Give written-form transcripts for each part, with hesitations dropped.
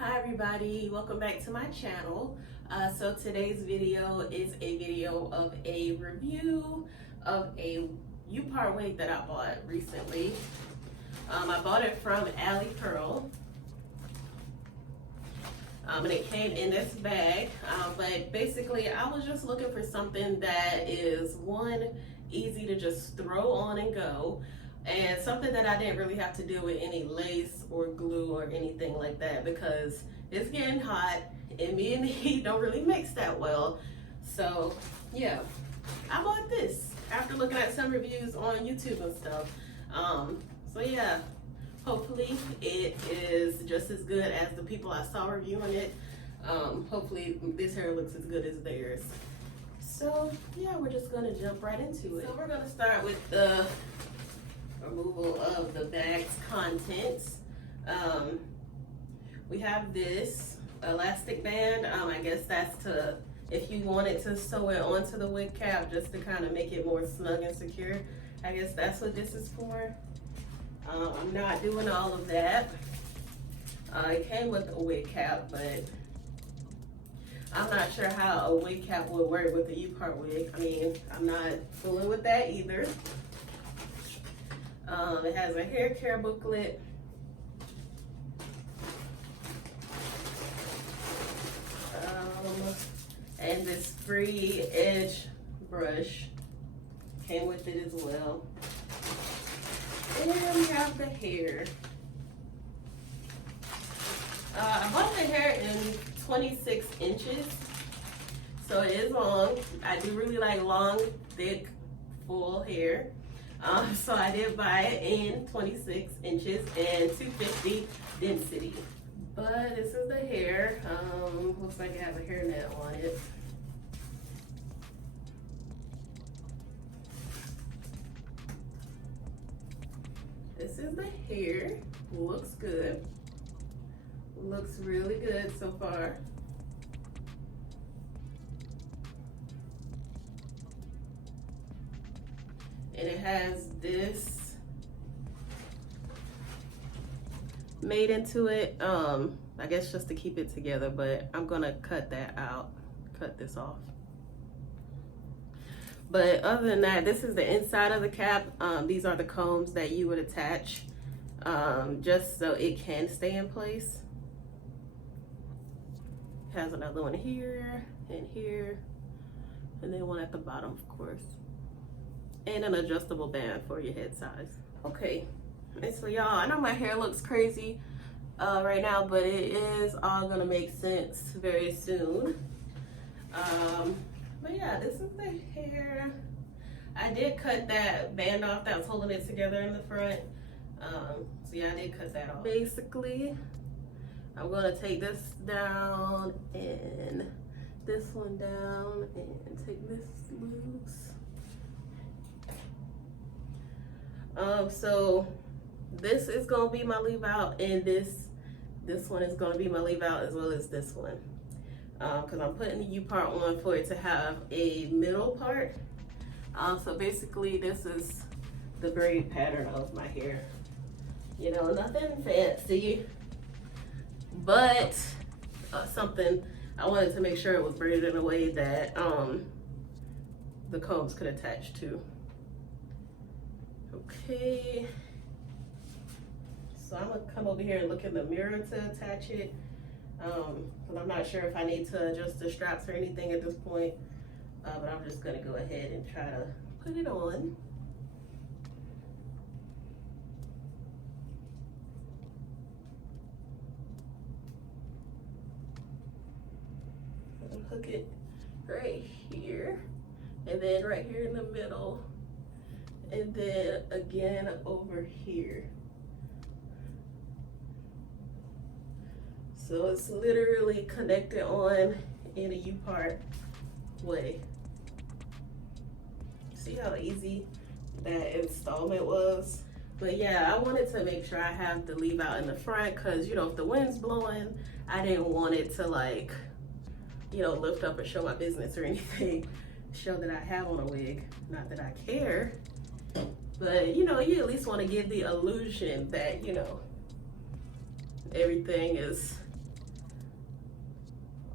Hi everybody, welcome back to my channel. So today's video is a video of a review of a U-part wig that I bought recently. I bought it from Alipearl. And it came in this bag, but basically I was just looking for something that is one, easy to just throw on and go, and something that I didn't really have to deal with any lace or glue or anything like that, because it's getting hot and me and the heat don't really mix that well. So yeah, I bought this after looking at some reviews on YouTube and stuff. So yeah, hopefully it is just as good as the people I saw reviewing it. Hopefully this hair looks as good as theirs. So yeah, we're just gonna jump right into it. So we're gonna start with the removal of the bag's contents. We have this elastic band. I guess that's to, if you wanted to sew it onto the wig cap just to kind of make it more snug and secure. I guess that's what this is for. I'm not doing all of that. It came with a wig cap, but I'm not sure how a wig cap would work with a U-part wig. I mean, I'm not fooling with that either. It has a hair care booklet. And this free edge brush came with it as well. And we have the hair. I bought the hair in 26 inches, so it is long. I do really like long, thick, full hair. So I did buy it in 26 inches and 250 density. But this is the hair. Looks like it has a hairnet on it. This is the hair. Looks good. Looks really good so far. And it has this made into it, I guess just to keep it together, but I'm gonna cut that out, cut this off. But other than that, this is the inside of the cap. These are the combs that you would attach, just so it can stay in place. Has another one here and here, and then one at the bottom, of course. And an adjustable band for your head size. Okay, and so y'all, I know my hair looks crazy right now, but it is all gonna make sense very soon. But yeah, this is the hair. I did cut that band off that was holding it together in the front. So yeah, I did cut that off. Basically, I'm gonna take this down and this one down and take this loose. So this is gonna be my leave out, and this one is gonna be my leave out, as well as this one. Because I'm putting the U part on for it to have a middle part. So basically this is the braid pattern of my hair. You know, nothing fancy, but something I wanted to make sure it was braided in a way that the combs could attach to. Okay, so I'm gonna come over here and look in the mirror to attach it, because I'm not sure if I need to adjust the straps or anything at this point, but I'm just gonna go ahead and try to put it on. I'll hook it right here, and then right here in the middle, and then again over here. So it's literally connected on in a U-part way. See how easy that installment was? But yeah, I wanted to make sure I have the leave out in the front, because you know, if the wind's blowing, I didn't want it to, like, you know, lift up or show my business or anything, show that I have on a wig. Not that I care, but you know, you at least want to give the illusion that, you know, everything is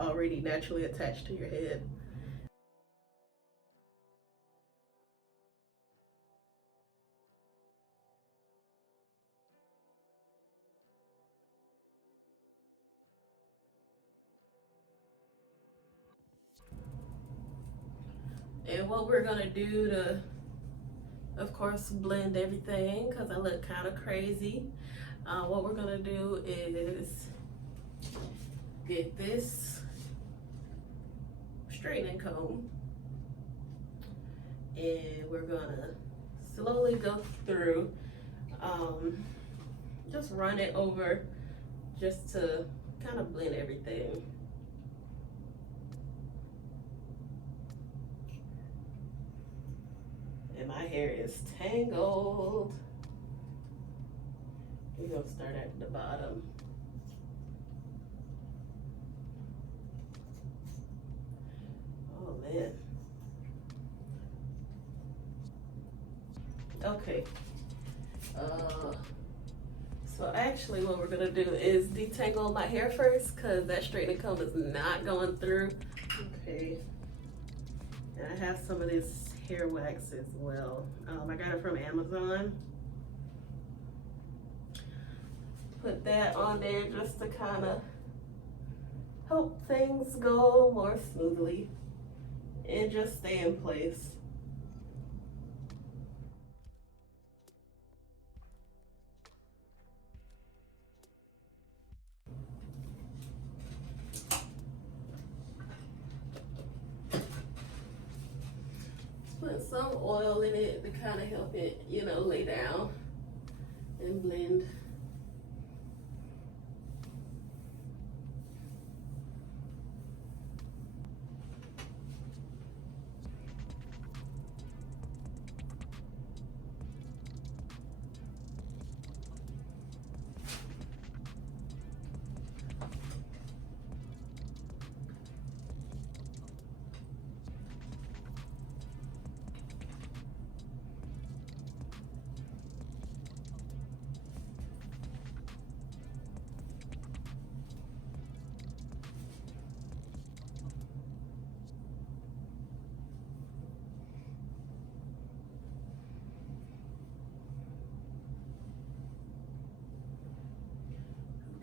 already naturally attached to your head. And what we're gonna do to, of course, blend everything, because I look kind of crazy. What we're gonna do is get this straightening comb, and we're gonna slowly go through, just run it over just to kind of blend everything. And my hair is tangled. We're gonna start at the bottom. Oh man. Okay. So actually what we're gonna do is detangle my hair first, because that straightening comb is not going through. Okay. And I have some of this hair wax as well. I got it from Amazon. Put that on there just to kind of help things go more smoothly and just stay in place. Put some oil in it to kind of help it, you know, lay down and blend.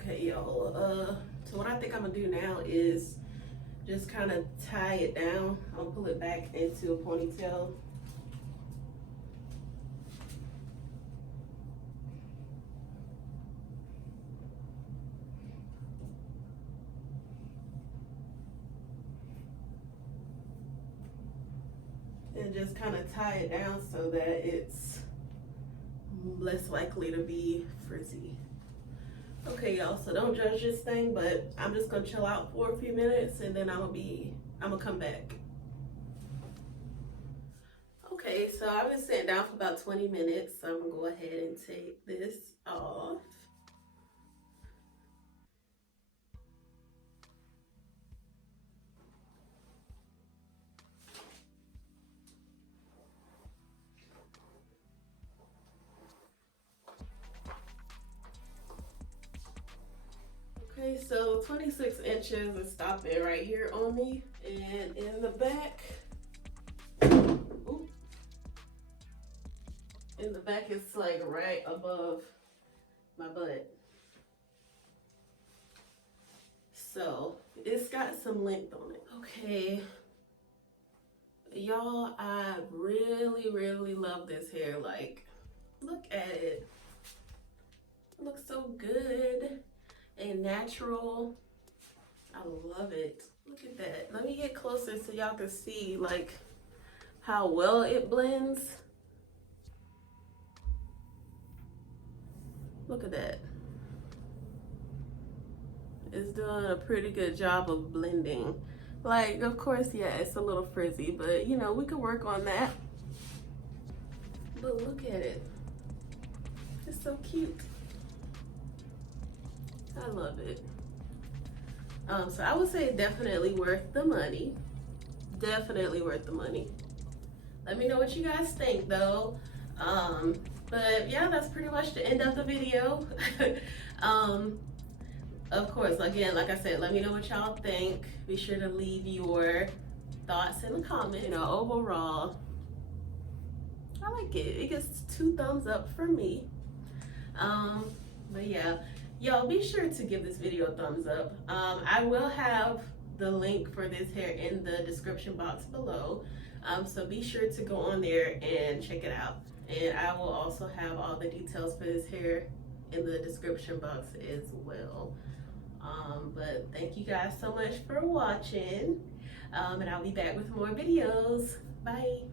Okay, y'all, so what I think I'm gonna do now is just kind of tie it down. I'll pull it back into a ponytail. And just kind of tie it down so that it's less likely to be frizzy. Okay, y'all, so don't judge this thing, but I'm just gonna chill out for a few minutes and then I'm gonna come back. Okay, so I've been sitting down for about 20 minutes, so I'm gonna go ahead and take this off. Okay, so 26 inches is stopping right here on me, and in the back, ooh, in the back it's like right above my butt. So it's got some length on it. Okay, y'all, I really love this hair. Like, look at it. It looks so good and natural. I love it. Look at that. Let me get closer so y'all can see like how well it blends. Look at that. It's doing a pretty good job of blending. Like, of course, yeah, it's a little frizzy, but you know, we can work on that. But look at it. It's so cute. I love it. So I would say definitely worth the money. Definitely worth the money. Let me know what you guys think though. But yeah, that's pretty much the end of the video. Of course, again, like I said, let me know what y'all think. Be sure to leave your thoughts in the comments. You know, overall, I like it. It gets 2 thumbs up for me. But yeah, y'all be sure to give this video a thumbs up. I will have the link for this hair in the description box below. So be sure to go on there and check it out. And I will also have all the details for this hair in the description box as well. But thank you guys so much for watching. And I'll be back with more videos. Bye.